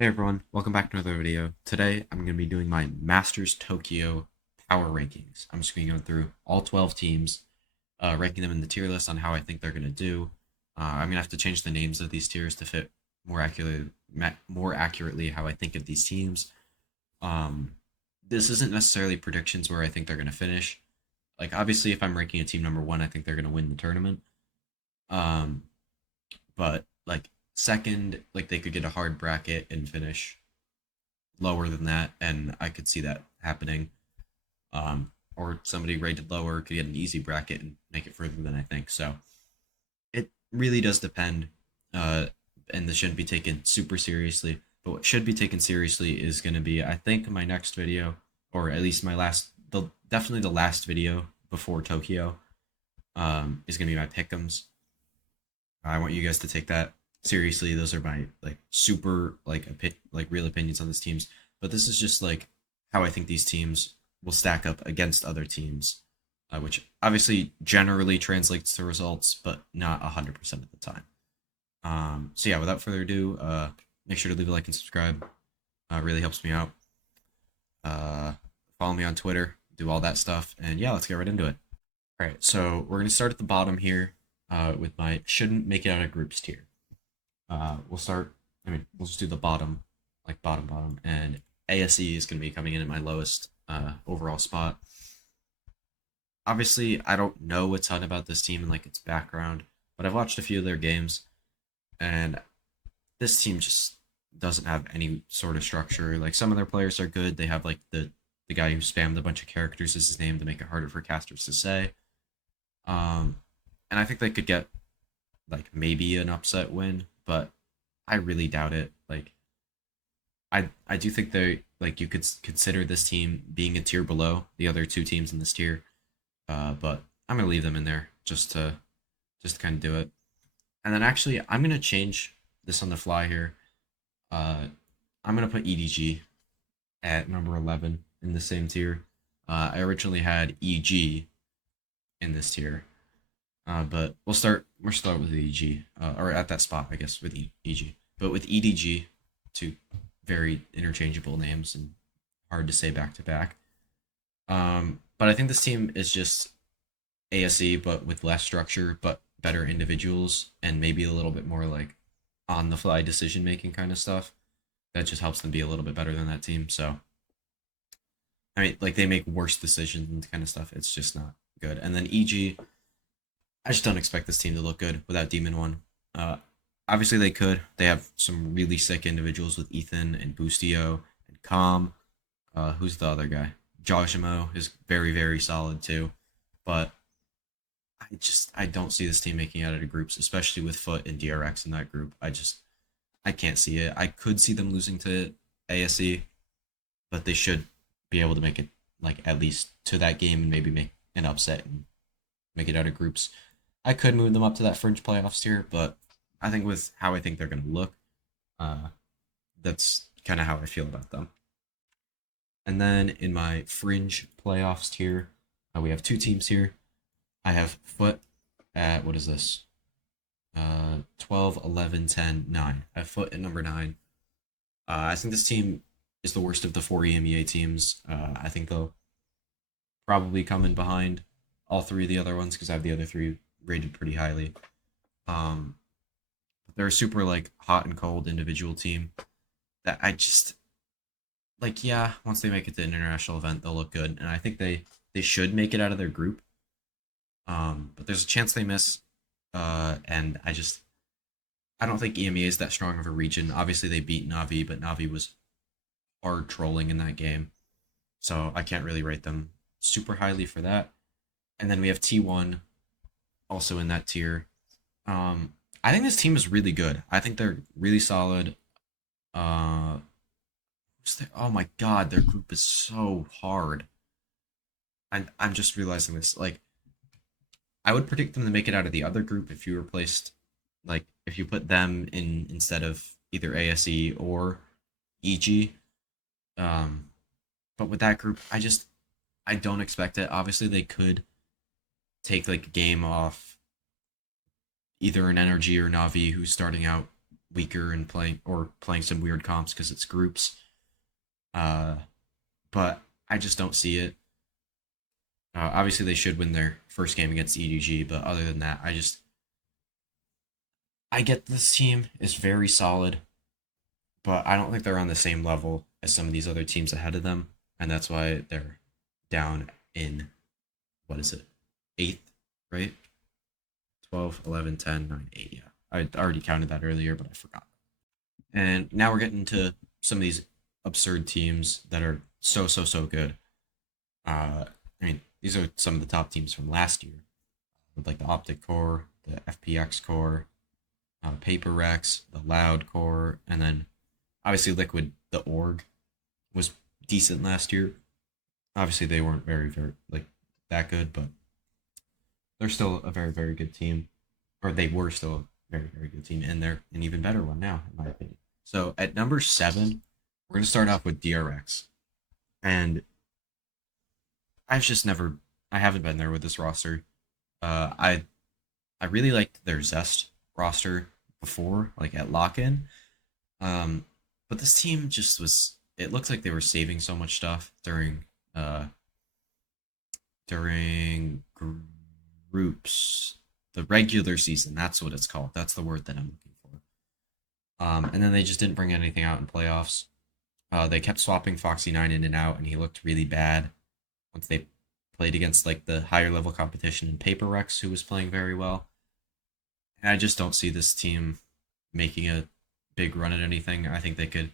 Hey everyone, welcome back to another video. Today I'm going to be doing my Masters Tokyo power rankings. I'm just going to go through all 12 teams, ranking them in the tier list on how I think they're going to do. I'm going to have to change the names of these tiers to fit more accurately how I think of these teams. Um, this isn't necessarily predictions where I think they're going to finish. Like obviously, if I'm ranking a team number one, I think they're going to win the tournament. Um, but like second, like they could get a hard bracket and finish lower than that, and I could see that happening. Or somebody rated lower could get an easy bracket and make it further than I think. So it really does depend, uh, and this shouldn't be taken super seriously. But what should be taken seriously is going to be, I think, my next video, or at least definitely the last video before Tokyo, is going to be my pick'ems. I want you guys to take that seriously. Those are my like super like real opinions on these teams. But this is just like how I think these teams will stack up against other teams, which obviously generally translates to results, but not 100% of the time. So yeah, without further ado, make sure to leave a like and subscribe. Really helps me out. Uh, Follow me on Twitter, do all that stuff, and yeah, let's get right into it. All right, so we're gonna start at the bottom here with my shouldn't make it out of groups tier. We'll start. I mean, we'll just do the bottom, like bottom, and ASE is going to be coming in at my lowest overall spot. Obviously, I don't know a ton about this team and like its background, but I've watched a few of their games, and this team just doesn't have any sort of structure. Like some of their players are good. They have like the guy who spammed a bunch of characters as his name to make it harder for casters to say. Um, and I think they could get like maybe an upset win, but I really doubt it. Like I do think they like you could consider this team being a tier below the other two teams in this tier. But I'm gonna leave them in there just to kind of do it. And then actually I'm gonna change this on the fly here. Uh, I'm gonna put EDG at number 11 in the same tier. I originally had EG in this tier, but we'll start with EG, or at that spot, I guess, with EG. But with EDG, two very interchangeable names and hard to say back to back. But I think this team is just ASE, but with less structure, but better individuals, and maybe a little bit more like on the fly decision making kind of stuff. That just helps them be a little bit better than that team. So, I mean, like they make worse decisions and kind of stuff. It's just not good. And then EG, I just don't expect this team to look good without Demon One. Uh, Obviously they could. They have some really sick individuals with Ethan and Boostio and Calm. Who's the other guy? Jojimo is very solid too, but I don't see this team making it out of the groups, especially with Foot and DRX in that group. I can't see it. I could see them losing to ASE, but they should be able to make it like at least to that game and maybe make an upset and make it out of groups. I could move them up to that fringe playoffs tier, but I think with how I think they're going to look, uh, that's kind of how I feel about them. And then in my fringe playoffs tier, we have two teams here. I have Foot at, what is this? 12, 11, 10, 9. I have Foot at number 9. I think this team is the worst of the four EMEA teams. I think they'll probably come in behind all three of the other ones because I have the other three rated pretty highly. Um, they're a super like hot and cold individual team that I just like. Yeah, once they make it to an international event, they'll look good, and I think they should make it out of their group. But there's a chance they miss, and I don't think EMEA is that strong of a region. Obviously, they beat Navi, but Navi was hard trolling in that game, so I can't really rate them super highly for that. And then we have T1 also in that tier. I think this team is really good. I think they're really solid. Uh, oh my god, their group is so hard. I'm just realizing this. Like, I would predict them to make it out of the other group if you replaced, like, if you put them in instead of either ASE or EG. Um, but with that group, I don't expect it. Obviously, they could take like a game off either an Energy or Navi who's starting out weaker and playing some weird comps because it's groups. Uh, but I just don't see it. Obviously, they should win their first game against EDG, but other than that, I get this team is very solid, but I don't think they're on the same level as some of these other teams ahead of them, and that's why they're down in what is it, eighth, right? 12, 11, 10, 9, 8. Yeah, I already counted that earlier, but I forgot. And now we're getting to some of these absurd teams that are so good. I mean, these are some of the top teams from last year, with like the Optic Core, the FPX Core, Paper Rex, the Loud Core, and then obviously Liquid. The Org was decent last year. Obviously, they weren't very like that good, but they're still a very good team, or they were still a very good team, and they're an even better one now, in my opinion. So at number 7, we're gonna start off with DRX, and I've just never, I haven't been there with this roster. I really liked their Zest roster before, like at lock in. Um, but this team just was. It looks like they were saving so much stuff uh during groups, the regular season. That's what it's called. That's the word that I'm looking for. And then they just didn't bring anything out in playoffs. They kept swapping Foxy 9 in and out, and he looked really bad once they played against like the higher level competition in Paper Rex, who was playing very well. And I just don't see this team making a big run at anything. I think they could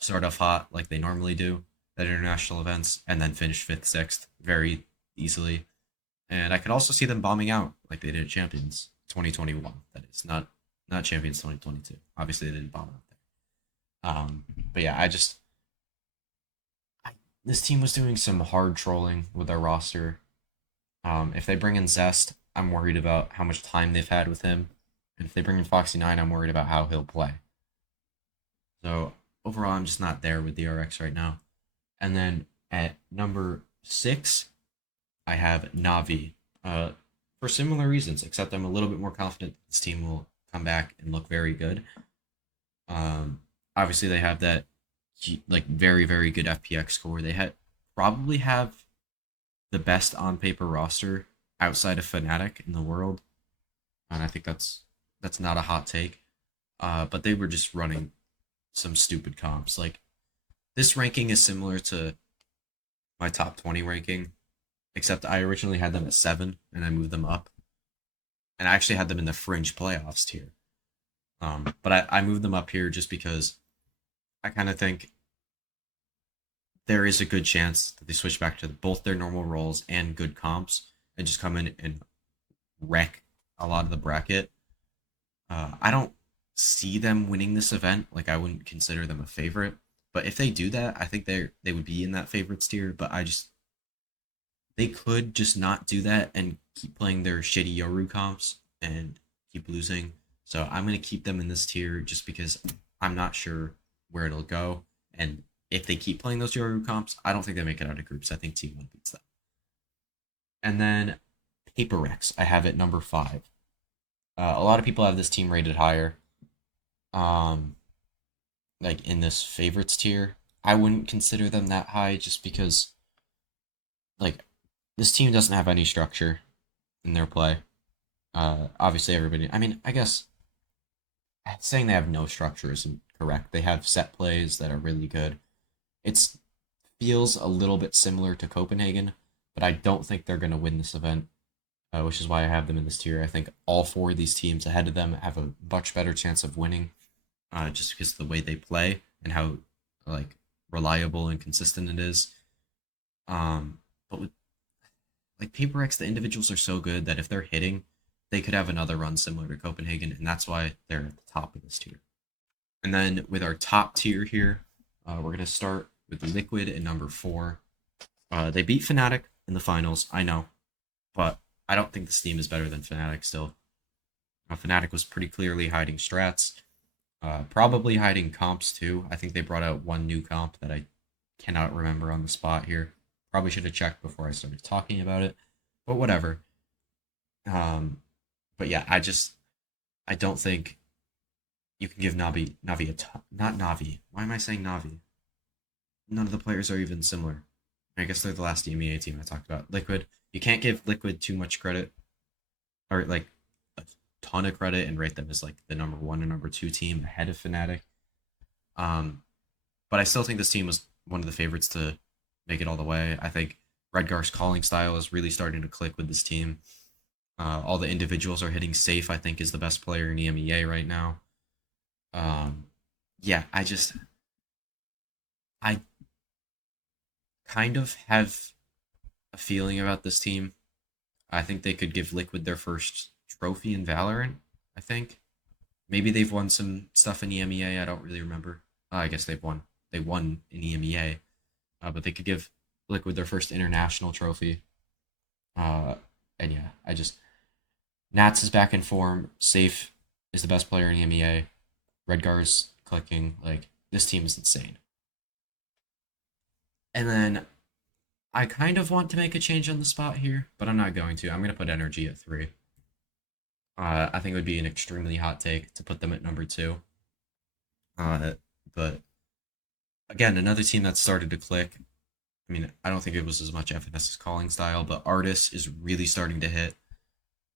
start off hot like they normally do at international events and then finish 5th, 6th very easily. And I could also see them bombing out like they did at Champions 2021. That is not Champions 2022. Obviously, they didn't bomb out there. But yeah, this team was doing some hard trolling with their roster. If they bring in Zest, I'm worried about how much time they've had with him. And if they bring in Foxy 9, I'm worried about how he'll play. So overall, I'm just not there with DRX right now. And then at number 6, I have Navi. For similar reasons, except I'm a little bit more confident this team will come back and look very good. Obviously, they have that like very good FPX score. They probably have the best on paper roster outside of Fnatic in the world, and I think that's not a hot take. But they were just running some stupid comps. Like this ranking is similar to my top 20 ranking, except I originally had them at 7 and I moved them up, and I actually had them in the fringe playoffs tier. But I moved them up here just because I kind of think there is a good chance that they switch back to both their normal roles and good comps and just come in and wreck a lot of the bracket. I don't see them winning this event. Like I wouldn't consider them a favorite, but if they do that, I think they would be in that favorites tier. But they could just not do that and keep playing their shitty Yoru comps and keep losing. So I'm gonna keep them in this tier just because I'm not sure where it'll go. And if they keep playing those Yoru comps, I don't think they make it out of groups. I think T1 beats them. And then Paper Rex, I have it number 5. A lot of people have this team rated higher. Um, like in this favorites tier. I wouldn't consider them that high just because like this team doesn't have any structure in their play. Obviously everybody, I mean, I guess saying they have no structure isn't correct. They have set plays that are really good. It feels a little bit similar to Copenhagen, but I don't think they're going to win this event, which is why I have them in this tier. I think all 4 of these teams ahead of them have a much better chance of winning, just because of the way they play and how like reliable and consistent it is. But with like Paper X, the individuals are so good that if they're hitting, they could have another run similar to Copenhagen, and that's why they're at the top of this tier. And then with our top tier here, we're gonna start with Liquid at number 4. They beat Fnatic in the finals, I know, but I don't think this team is better than Fnatic still. Fnatic was pretty clearly hiding strats, probably hiding comps too. I think they brought out one new comp that I cannot remember on the spot here. Probably should have checked before I started talking about it, but whatever. But yeah, I don't think you can give Navi not Navi. Why am I saying Navi? None of the players are even similar. I guess they're the last EMEA team I talked about. Liquid. You can't give Liquid too much credit, or like a ton of credit, and rate them as like the number one and number two team ahead of Fnatic. Um, but I still think this team was one of the favorites to make it all the way. I think Redgar's calling style is really starting to click with this team. All the individuals are hitting safe. I think is the best player in EMEA right now. Um, yeah, I kind of have a feeling about this team. I think they could give Liquid their first trophy in Valorant. I think maybe they've won some stuff in EMEA. I don't really remember. I guess they've won. They won in EMEA, but they could give Liquid their first international trophy. Uh, and yeah, I just Nats is back in form. Safe is the best player in EMEA. Redgar's clicking. Like this team is insane. And then I kind of want to make a change on the spot here, but I'm not going to. I'm going to put Energy at 3. I think it would be an extremely hot take to put them at number 2. But again, another team that started to click. I mean, I don't think it was as much FNS's calling style, but Artis is really starting to hit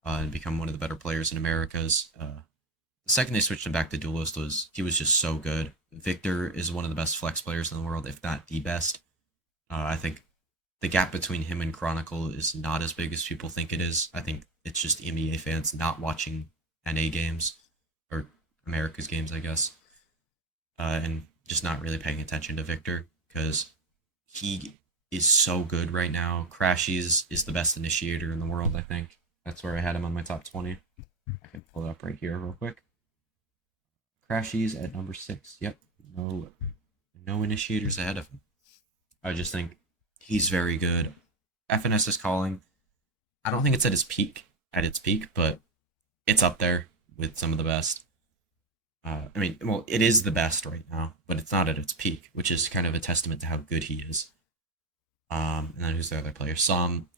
and become one of the better players in Americas. The second they switched him back to Duelist he was just so good. Victor is one of the best flex players in the world, if not the best. I think the gap between him and Chronicle is not as big as people think it is. I think it's just EMEA fans not watching NA games or America's games, I guess, and just not really paying attention to Victor because he is so good right now. Crashies is the best initiator in the world, I think. That's where I had him on my top 20. I can pull it up right here real quick. Crashies at number 6. Yep, no initiators ahead of him. I just think he's very good. FNS is calling. I don't think it's at its peak, but it's up there with some of the best. I mean, well, it is the best right now, but it's not at its peak, which is kind of a testament to how good he is. And then who's the other player? Som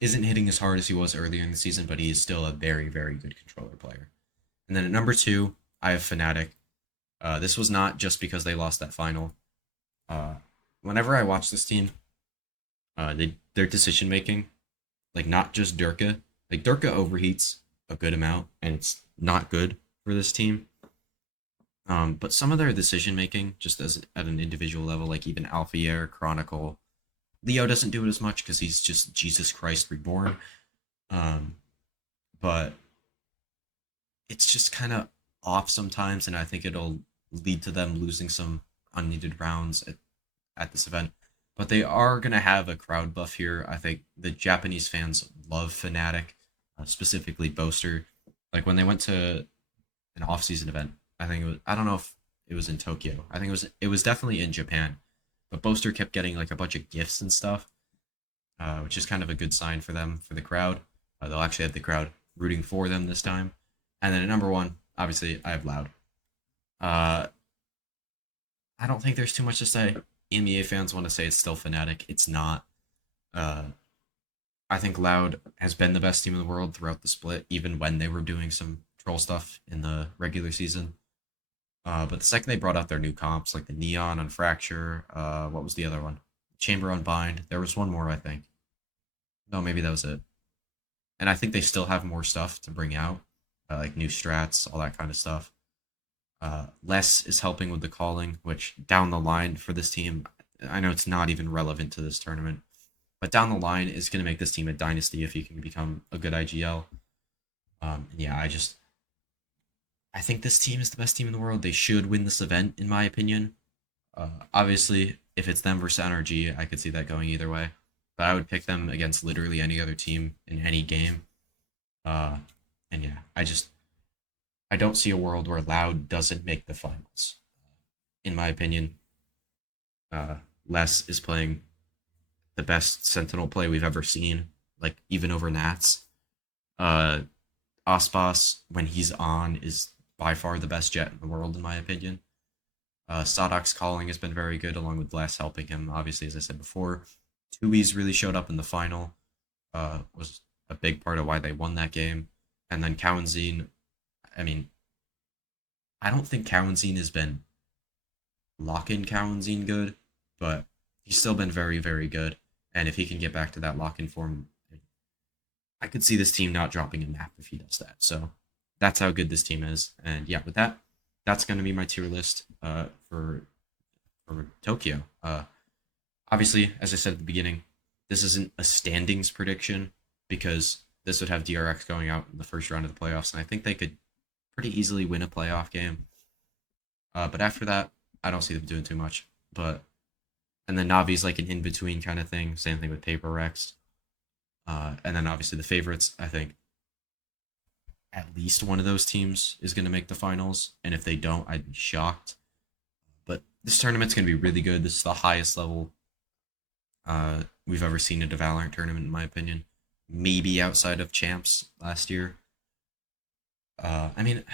isn't hitting as hard as he was earlier in the season, but he is still a very, very good controller player. And then at number 2, I have Fnatic. This was not just because they lost that final. Whenever I watch this team, their decision making, like not just Durka, like Durka overheats a good amount, and it's not good for this team. But some of their decision making, just as at an individual level, like even Alphier, Chronicle, Leo doesn't do it as much because he's just Jesus Christ reborn. But it's just kind of off sometimes, and I think it'll lead to them losing some unneeded rounds at this event. But they are going to have a crowd buff here. I think the Japanese fans love Fnatic, specifically Boaster. Like when they went to an off-season event, I think it was, I don't know if it was in Tokyo. I think it was definitely in Japan. But Boaster kept getting like a bunch of gifts and stuff, which is kind of a good sign for them, for the crowd. They'll actually have the crowd rooting for them this time. And then at number 1, obviously, I have Loud. I don't think there's too much to say. EMEA fans want to say it's still Fnatic. It's not. I think Loud has been the best team in the world throughout the split, even when they were doing some troll stuff in the regular season. But the second they brought out their new comps, like the Neon on Fracture, what was the other one? Chamber on Bind. There was one more, I think. No, maybe that was it. And I think they still have more stuff to bring out, like new strats, all that kind of stuff. Less is helping with the calling, which down the line for this team, I know it's not even relevant to this tournament, but down the line is going to make this team a dynasty if he can become a good IGL. Yeah, I think this team is the best team in the world. They should win this event, in my opinion. Obviously, if it's them versus NRG, I could see that going either way. But I would pick them against literally any other team in any game. And yeah, I don't see a world where Loud doesn't make the finals. In my opinion, Les is playing the best Sentinel play we've ever seen, like even over Nats. Ospas, when he's on, is by far the best jet in the world, in my opinion. Sadok's calling has been very good, along with Blast helping him, obviously, as I said before. Tui's really showed up in the final, was a big part of why they won that game. And then Cowanzine, I mean, I don't think Kawanzine has been lock-in Kawanzine good, but he's still been very, very good. And if he can get back to that lock-in form, I could see this team not dropping a map if he does that. So that's how good this team is. And yeah, with that, that's going to be my tier list for Tokyo. Obviously, as I said at the beginning, this isn't a standings prediction because this would have DRX going out in the first round of the playoffs, and I think they could pretty easily win a playoff game. But after that, I don't see them doing too much. But and then Navi's like an in between kind of thing. Same thing with Paper Rex. And then obviously the favorites. I think at least one of those teams is going to make the finals, and if they don't, I'd be shocked. But this tournament's going to be really good. This is the highest level we've ever seen at a Valorant tournament, in my opinion. Maybe outside of Champs last year. I mean,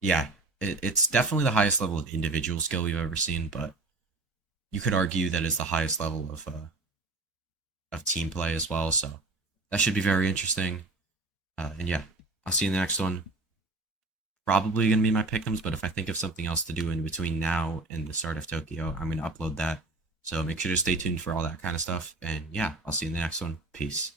yeah, it's definitely the highest level of individual skill we've ever seen, but you could argue that it's the highest level of team play as well. So that should be very interesting. And yeah, I'll see you in the next one. Probably gonna be my pick'ems, but if I think of something else to do in between now and the start of Tokyo, I'm gonna upload that. So make sure to stay tuned for all that kind of stuff. And yeah, I'll see you in the next one. Peace.